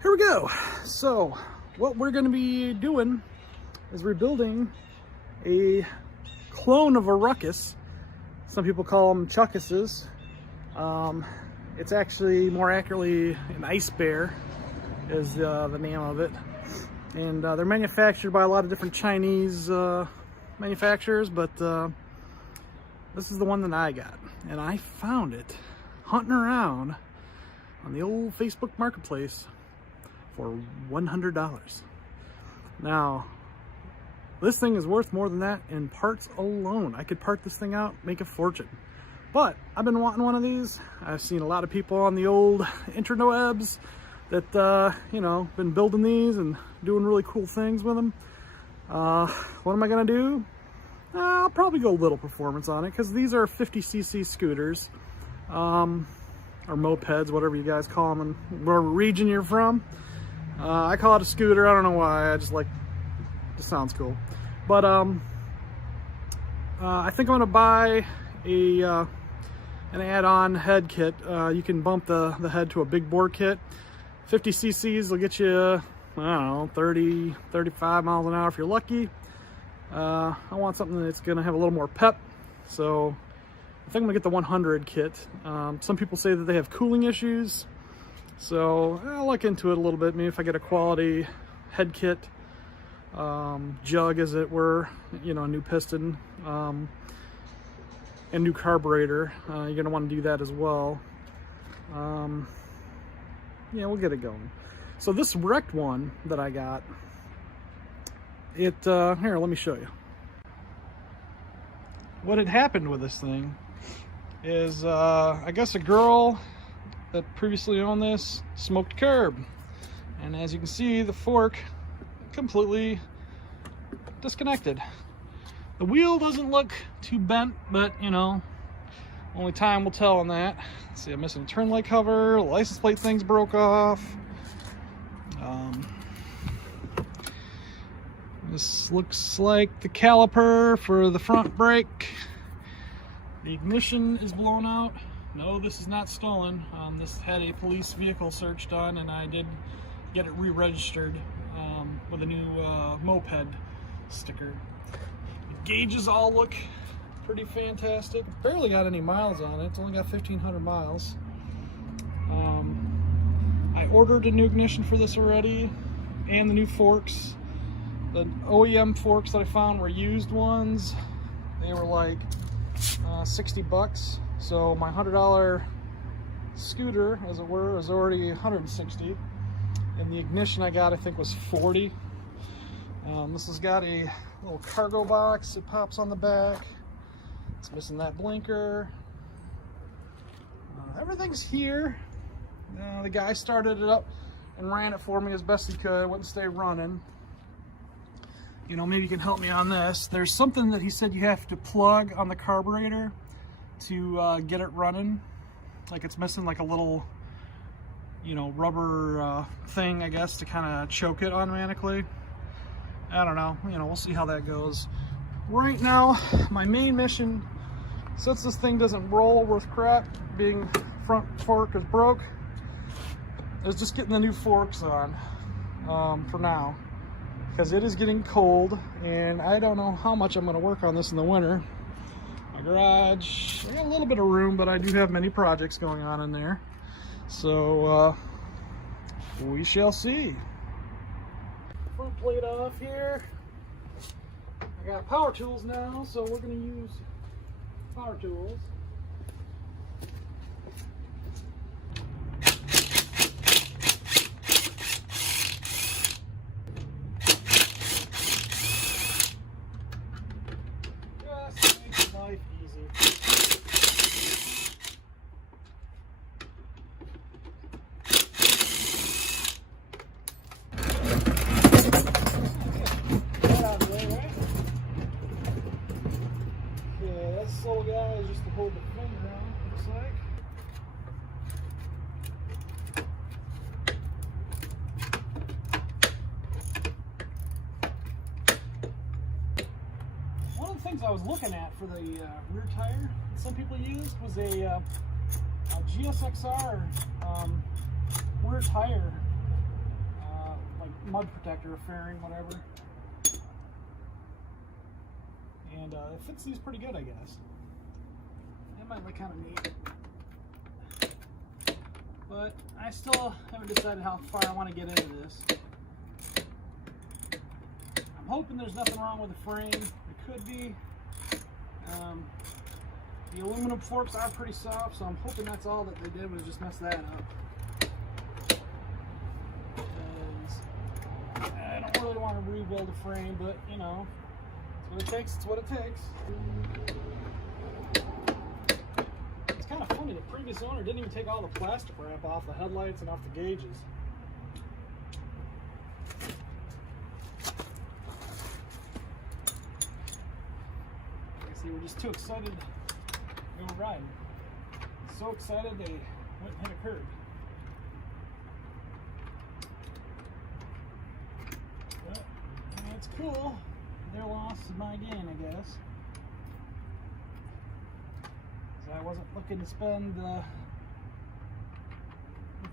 Here we go. So what we're going to be doing is rebuilding a clone of a Ruckus. Some people call them Chuckuses. It's actually more accurately an ice bear is the name of it. And they're manufactured by a lot of different Chinese manufacturers, but this is the one that I got. And I found it hunting around on the old Facebook Marketplace for $100. Now, this thing is worth more than that in parts alone. I could part this thing out, make a fortune. But I've been wanting one of these. I've seen a lot of people on the old interwebs that, you know, been building these and doing really cool things with them. What am I gonna do? I'll probably go a little performance on it because these are 50cc scooters, or mopeds, whatever you guys call them in whatever region you're from. I call it a scooter. I don't know why. I just like it. Sounds cool. But I think I'm gonna buy an add-on head kit. You can bump the head to a big bore kit. 50cc's will get you, I don't know, 30, 35 miles an hour if you're lucky. I want something that's gonna have a little more pep, so I think I'm gonna get the 100 kit. Some people say that they have cooling issues, so I'll look into it a little bit. Maybe if I get a quality head kit, jug as it were, you know, a new piston, and new carburetor. You're gonna want to do that as well. Yeah, we'll get it going. So this wrecked one that I got, it here, let me show you. What had happened with this thing is I guess a girl that previously owned this smoked curb, and as you can see, the fork completely disconnected. The wheel doesn't look too bent, but you know, only time will tell on that. Let's see, I'm missing a turn light cover, the license plate things broke off. This looks like the caliper for the front brake. The ignition is blown out. No, this is not stolen. This had a police vehicle search done, and I did get it re-registered with a new moped sticker. The gauges all look pretty fantastic. Barely got any miles on it. It's only got 1,500 miles. I ordered a new ignition for this already, and the new forks. The OEM forks that I found were used ones. They were like 60 bucks. So my $100 scooter, as it were, is already 160. And the ignition I got, I think, was 40. This has got a little cargo box. It pops on the back. It's missing that blinker. Everything's here. The guy started it up and ran it for me as best he could. It wouldn't stay running. You know, maybe you can help me on this. There's something that he said you have to plug on the carburetor to get it running. Like it's missing like a little, you know, rubber thing, I guess, to kind of choke it automatically. I don't know. You know, we'll see how that goes. Right now, my main mission, since this thing doesn't roll worth crap, being front fork is broke, is just getting the new forks on for now. Because it is getting cold, and I don't know how much I'm going to work on this in the winter. My garage, I got a little bit of room, but I do have many projects going on in there. So, we shall see. Front plate off here. I got power tools now, so we're going to use power tools. Life easy. Get out of the way, right? Yeah, this little guy is just to hold the finger on, looks like. One of the things I was looking at for the rear tire that some people used was a GSXR rear tire mud protector, a fairing, whatever. And it fits these pretty good, I guess. It might look kind of neat. But I still haven't decided how far I want to get into this. I'm hoping there's nothing wrong with the frame. There could be. The aluminum forks are pretty soft, so I'm hoping that's all that they did was just mess that up. Because I don't really want to rebuild a frame, but you know, it's what it takes. It's what it takes. It's kind of funny. The previous owner didn't even take all the plastic wrap off the headlights and off the gauges. See, we're just too excited to go riding. So excited they went and hit a curb. But it's cool. Their loss is my gain, I guess. So I wasn't looking to spend what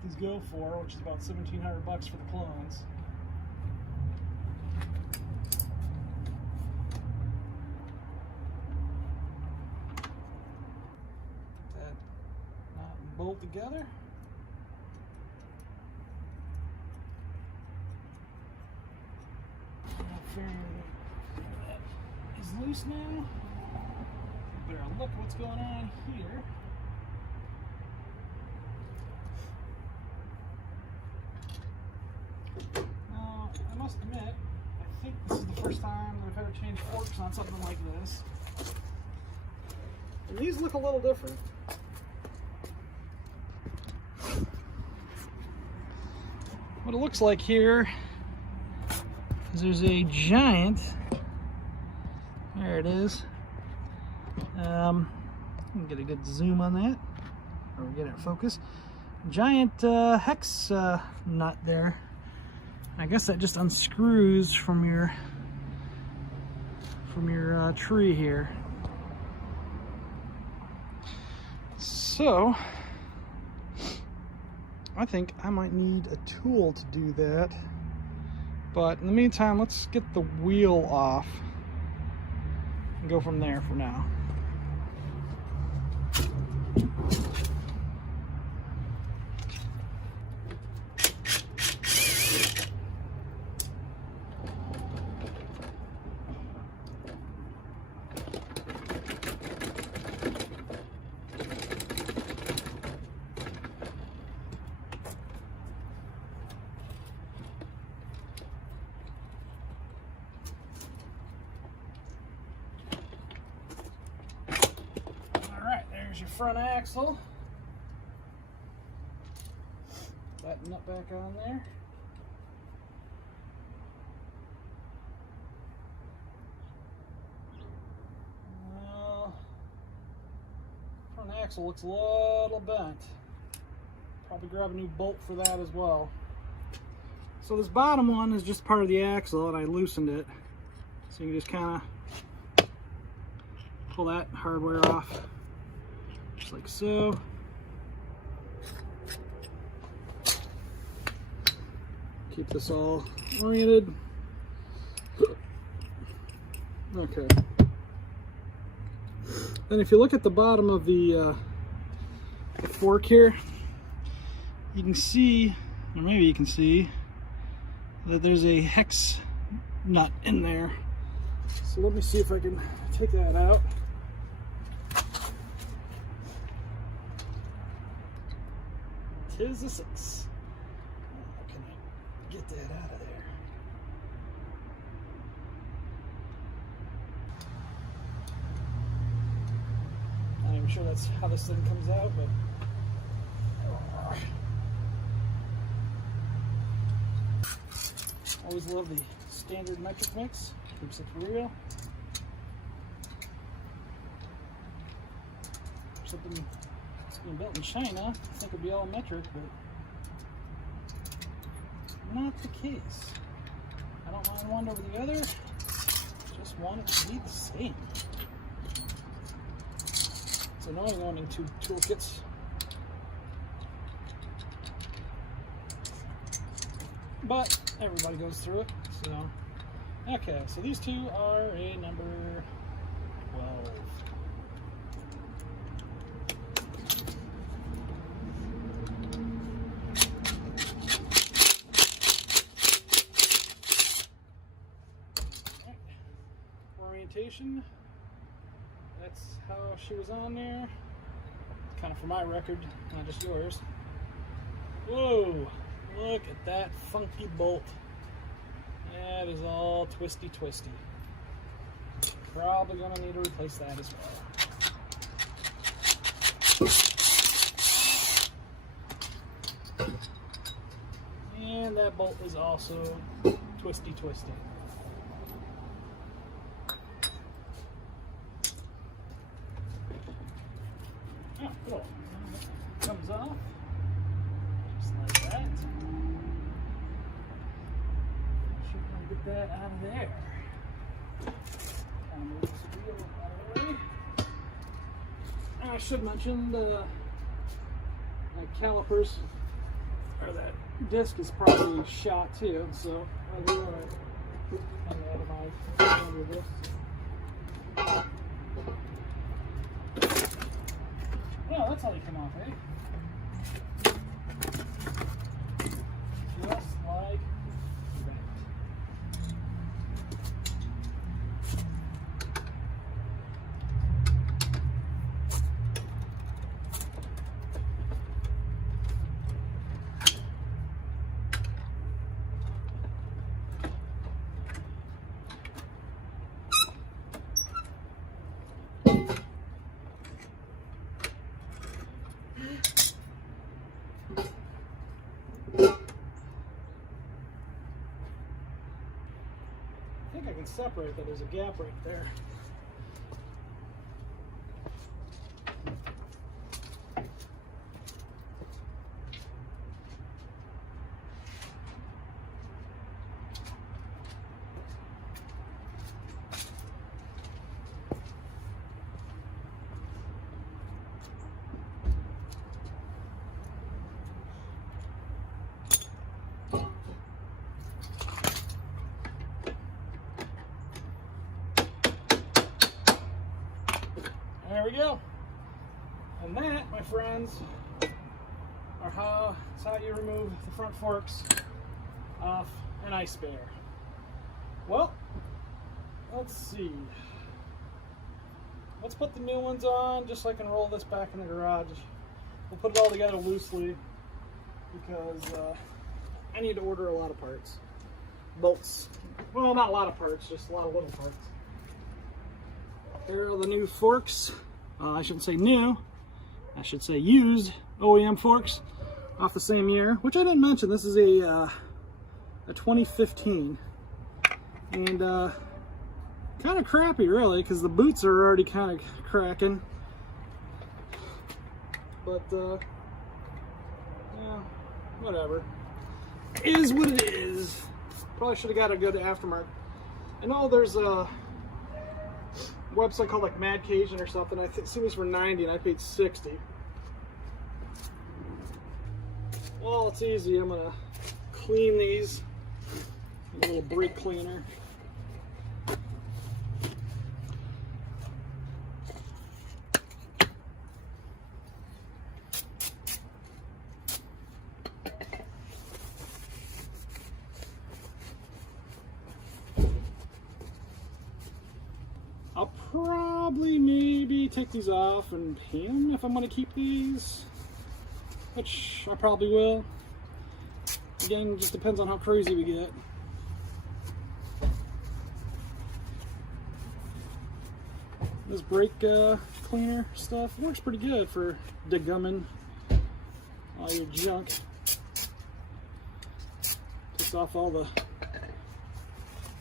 these go for, which is about $1,700 for the clones. Bolt together. That fairing is loose now. Better look what's going on here. Now, I must admit, I think this is the first time that I've ever changed forks on something like this. And these look a little different. What it looks like here is there's a giant, there it is, get a good zoom on that, or get it in focus, giant hex nut there. I guess that just unscrews from your tree here. So I think I might need a tool to do that, but in the meantime, let's get the wheel off and go from there for now. Your front axle. That nut back on there. Well, front axle looks a little bent. Probably grab a new bolt for that as well. So this bottom one is just part of the axle, and I loosened it. So you can just kind of pull that hardware off. Just like so. Keep this all oriented. Okay. Then if you look at the bottom of the fork here, you can see, or maybe you can see, that there's a hex nut in there. So let me see if I can take that out. Tis a 6. How can I get that out of there? Not even sure that's how this thing comes out, but always love the standard metric mix. Keeps it real. Something being built in China, I think it'd be all metric, but not the case. I don't mind one over the other, just want it to be the same. It's annoying owning two toolkits. but everybody goes through it. So, okay, so these two are a number 12. Orientation, that's how she was on there. Kind of for my record, not just yours. Whoa, look at that funky bolt. That is all twisty. Probably gonna need to replace that as well. And that bolt is also twisty. Oh, cool. Comes off just like that. Should probably get that out of there. Kind of move this wheel out of the way. And I should mention the calipers, or that disc is probably shot too, so I'll do it kind of out of my hand with this. Well, that's how they come off, eh? Just like that. I think I can separate that. There's a gap right there. There we go. And that, my friends, are that's how you remove the front forks off an ice bear. Well, let's see. Let's put the new ones on just so I can roll this back in the garage. We'll put it all together loosely because I need to order a lot of parts. Bolts. Well, not a lot of parts, just a lot of little parts. Here are the new forks. I shouldn't say new, I should say used OEM forks off the same year, which I didn't mention. This is a 2015, and kind of crappy really because the boots are already kind of cracking, but yeah, whatever. It is what it is. Probably should have got a good aftermarket. I know there's a website called like Mad Cajun or something. I think these were 90 and I paid 60. Well, it's easy. I'm gonna clean these with a little brake cleaner. I'll probably maybe take these off and paint them if I'm going to keep these, which I probably will. Again, just depends on how crazy we get. This brake cleaner stuff works pretty good for degumming all your junk. Takes off all the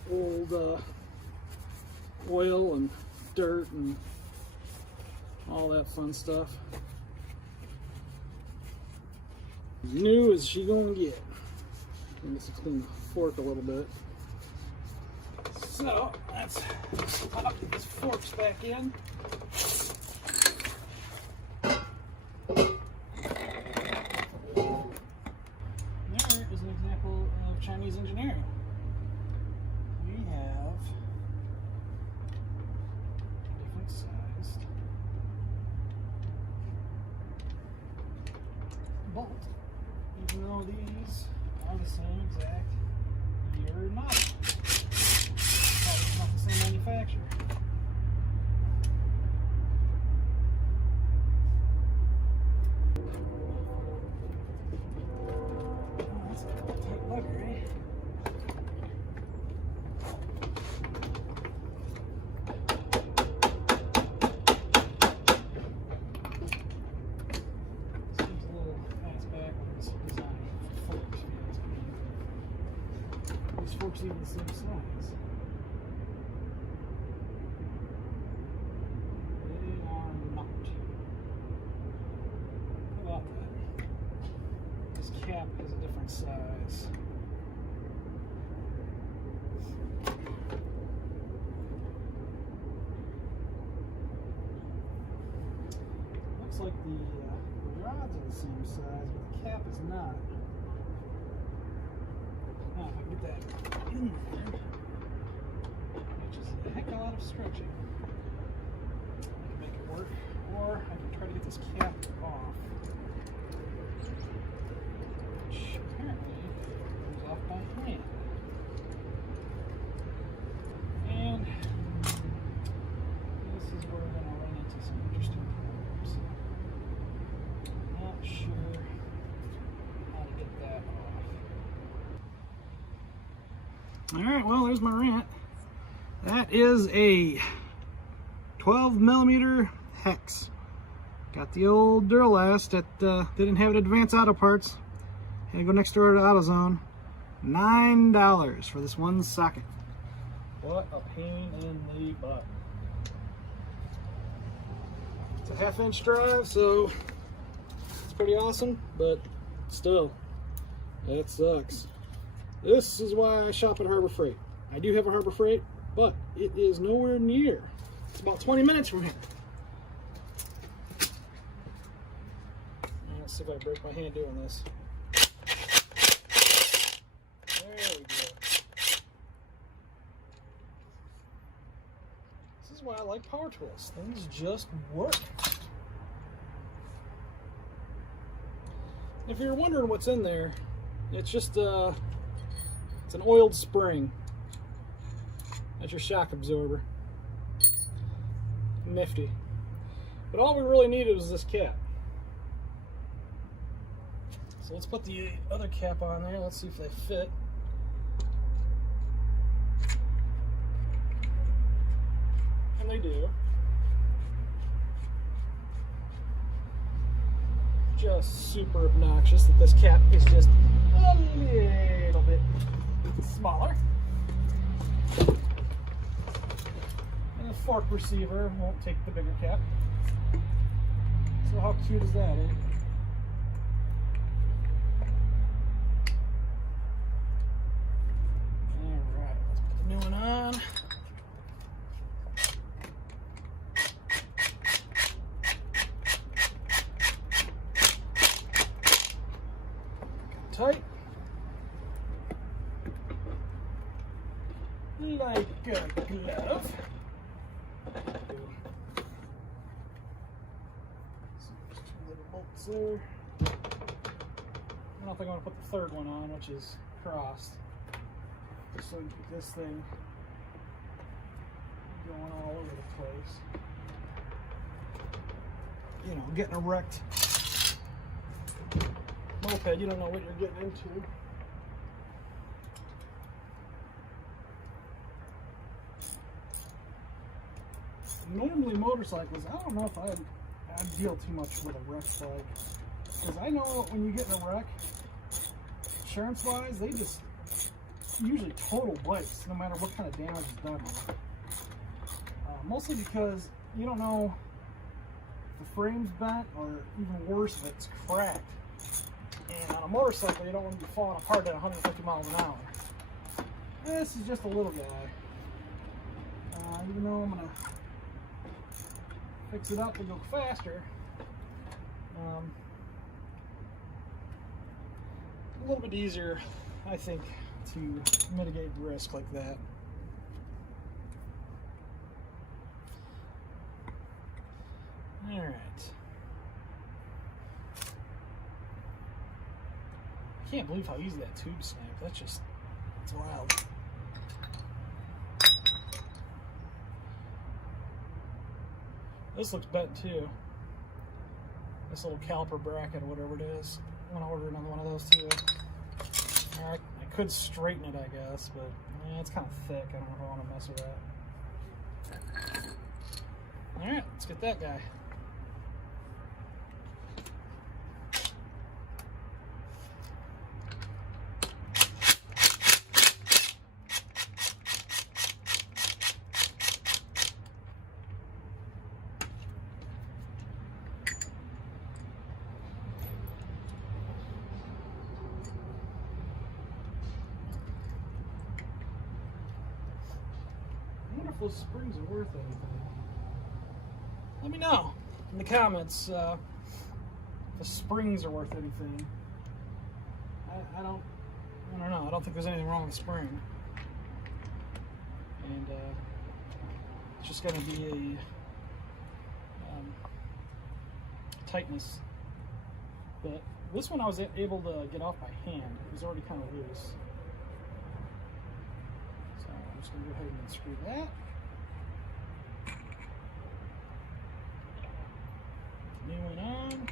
old oil and dirt and all that fun stuff. As new as she gonna get. And this will clean the fork a little bit. So let's pop these forks back in. There is an example of of Chinese engineering. We have different sized bolt, even though these are the same exact year and model. Probably not the same manufacturer. Forks even the same size. They are not. How about that? This cap is a different size. Looks like the rods are the same size, but the cap is not. Now, if I get that in there, which is a heck of a lot of stretching, I can make it work, or I can try to get this cap off, which apparently comes off by hand. And this is where we're going to run into some interesting problems. Not sure how to get that off. Alright, well, there's my rant. That is a 12mm hex. Got the old Duralast that didn't have advanced auto parts. Had to go next door to AutoZone. $9 for this one socket. What a pain in the butt. It's a 1/2-inch drive, so it's pretty awesome, but still, that sucks. This is why I shop at Harbor Freight. I do have a Harbor Freight, but it is nowhere near. It's about 20 minutes from here. Let's see if I break my hand doing this. There we go. This is why I like power tools. Things just work. If you're wondering what's in there, it's just it's an oiled spring. That's your shock absorber. Nifty. But all we really needed was this cap. So let's put the other cap on there. Let's see if they fit. And they do. Just super obnoxious that this cap is just a little bit smaller. And the fork receiver won't take the bigger cap. So how cute is that, eh? Alright, let's put the new one on. Tight. Like a glove. So there's 2 little bolts there. I don't think I want to put the third one on, which is crossed. Just so you keep this thing going all over the place. You know, getting a wrecked moped, you don't know what you're getting into. Normally motorcycles, I don't know if I'd deal too much with a wreck flag. Because I know when you get in a wreck, insurance wise, they just usually total bikes no matter what kind of damage is done. Mostly because you don't know if the frame's bent, or even worse, if it's cracked. And on a motorcycle, you don't want to be falling apart at 150 miles an hour. This is just a little guy. Even though I'm going to fix it up and go faster, a little bit easier, I think, to mitigate risk like that. All right. I can't believe how easy that tube snapped. That's just, it's wild. This looks bent too. This little caliper bracket or whatever it is. I'm gonna order another one of those too. Alright, I could straighten it, I guess, but it's kind of thick. I don't know if I want to mess with that. Alright, let's get that guy. I wonder if those springs are worth anything. Let me know in the comments if the springs are worth anything. I don't know. I don't think there's anything wrong with the spring. And it's just going to be a tightness. But this one I was able to get off by hand. It was already kind of loose. So I'm just going to go ahead and unscrew that. New one on.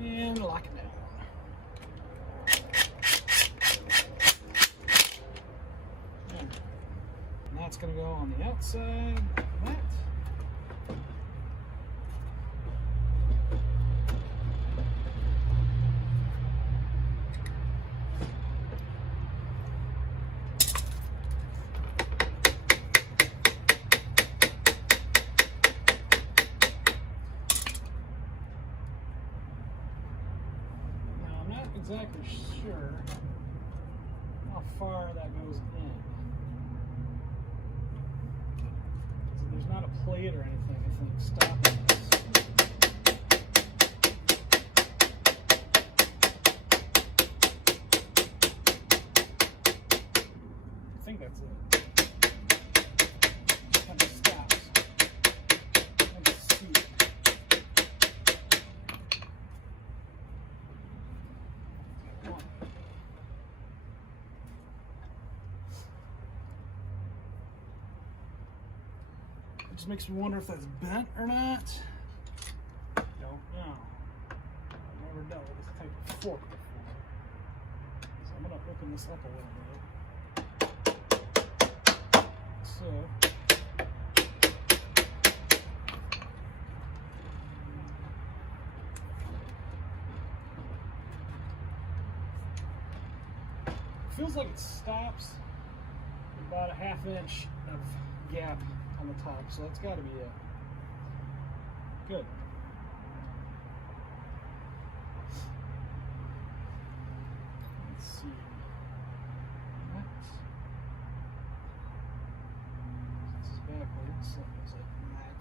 And lock it down. And that's going to go on the outside like that. Exactly sure how far that goes in. So there's not a plate or anything, I think, stopping this. I think that's it. It kind of stops. I can see it. Just makes me wonder if that's bent or not. Don't know. I've never dealt with this type of fork before. So I'm going to open this up a little bit. So, it feels like it stops about a ½ inch of gap on the top, so that's got to be it. Good. Let's see. This is backwards, so it goes like that.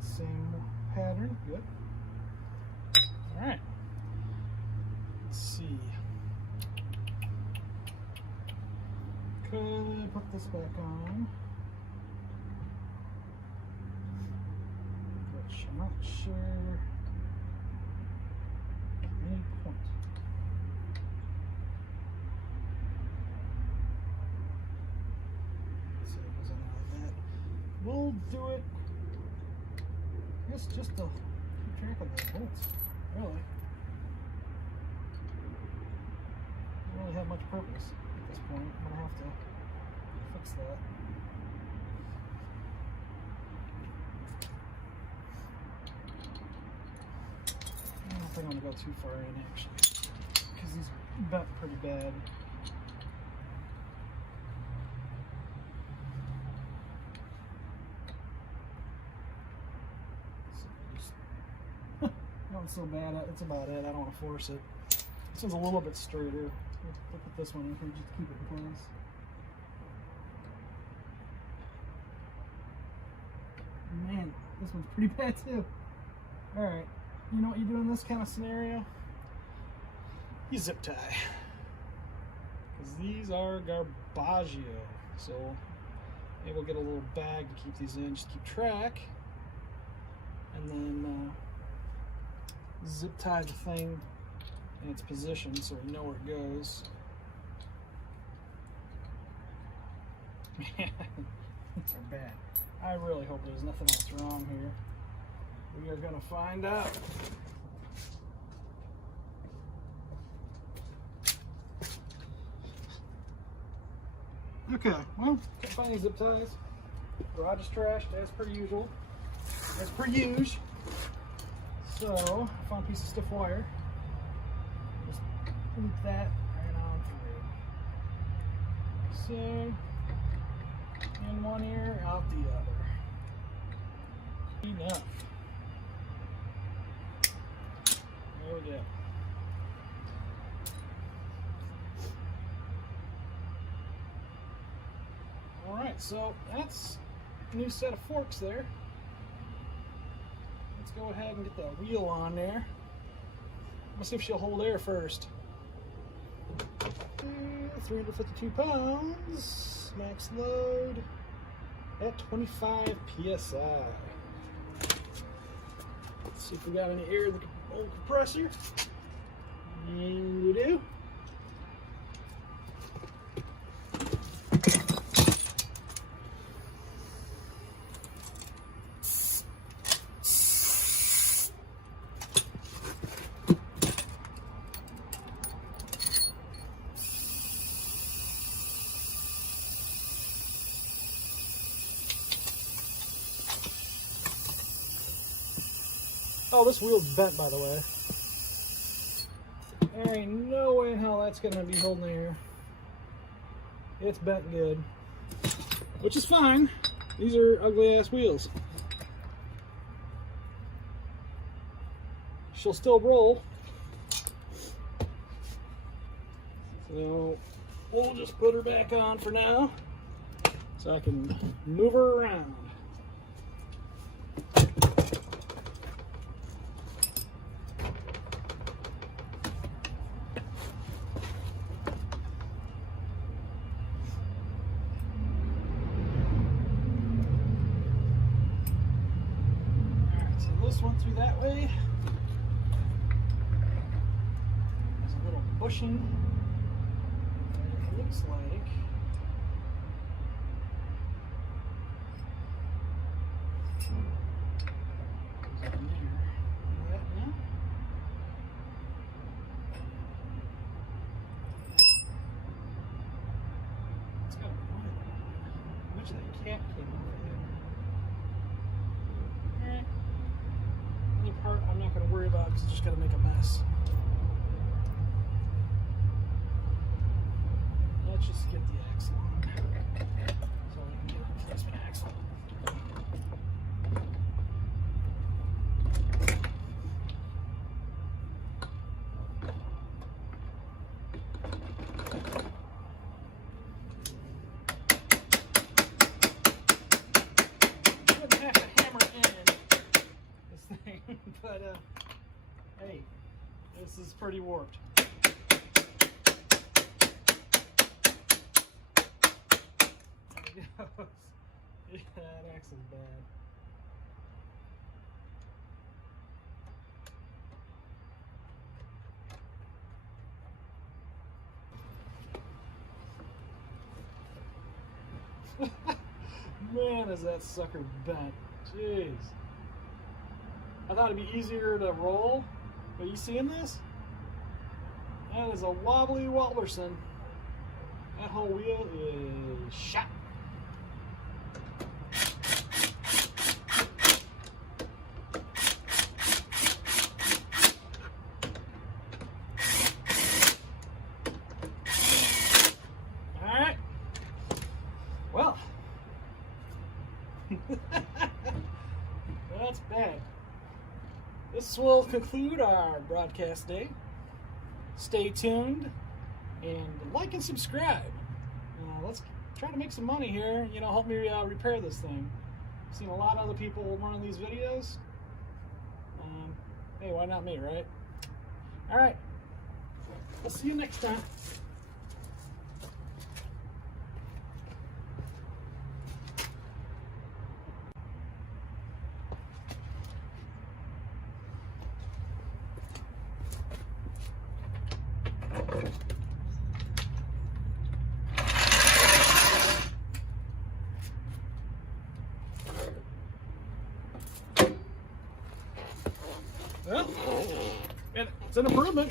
Same pattern. Good. All right. Let's see. Could put this back on, which I'm not sure at any point. So it goes on like that. We'll do it, I guess, just to keep track of the bolts, really. Don't really have much purpose. At this point, I'm going to have to fix that. I don't think I'm going to go too far in, actually, because these are bent pretty bad. So not so bad. It's about it. I don't want to force it. This one's a little bit straighter. Look at this one in here just to keep it in place. This one's pretty bad too. Alright, you know what you do in this kind of scenario? You zip tie. Because these are garbaggio. So maybe we'll get a little bag to keep these in, just keep track. And then zip tie the thing in its position so we know where it goes. These are bad. I really hope there's nothing else wrong here. We are going to find out. Okay, well, can't find any zip ties. Garage is trashed as per usual. As per usual. So, I found a piece of stiff wire. Just loop that right on through. So, in one ear, out the other. Enough. There we go. Alright, so that's a new set of forks there. Let's go ahead and get the wheel on there. Let's see if she'll hold air first. 352 pounds, max load at 25 psi. Let's see if we got any air in the old compressor. And we do. Oh, this wheel's bent, by the way. There ain't no way in hell that's gonna be holding air. It's bent good. Which is fine. These are ugly ass wheels. She'll still roll. So we'll just put her back on for now so I can move her around. Went through that way. There's a little bushing. It looks like goes in there. See that now? It's got a point. I bet you that cat came over here. Alright. Part I'm not going to worry about because it's just going to make a mess. Let's just get the axle on so we can get a replacement axle. Shouldn't have to hammer in this thing, but hey, this is pretty warped. There it goes. Yeah, that axle's bad. Man, is that sucker bent. Jeez. I thought it'd be easier to roll, but you seeing this? That is a wobbly wobblerson. That whole wheel is shot. Alright. Well. That's bad. This will conclude our broadcast day. Stay tuned and like and subscribe. Let's try to make some money here. You know, help me repair this thing. I've seen a lot of other people running these videos. Hey, why not me, right? All right, we'll see you next time. Well, it's an improvement.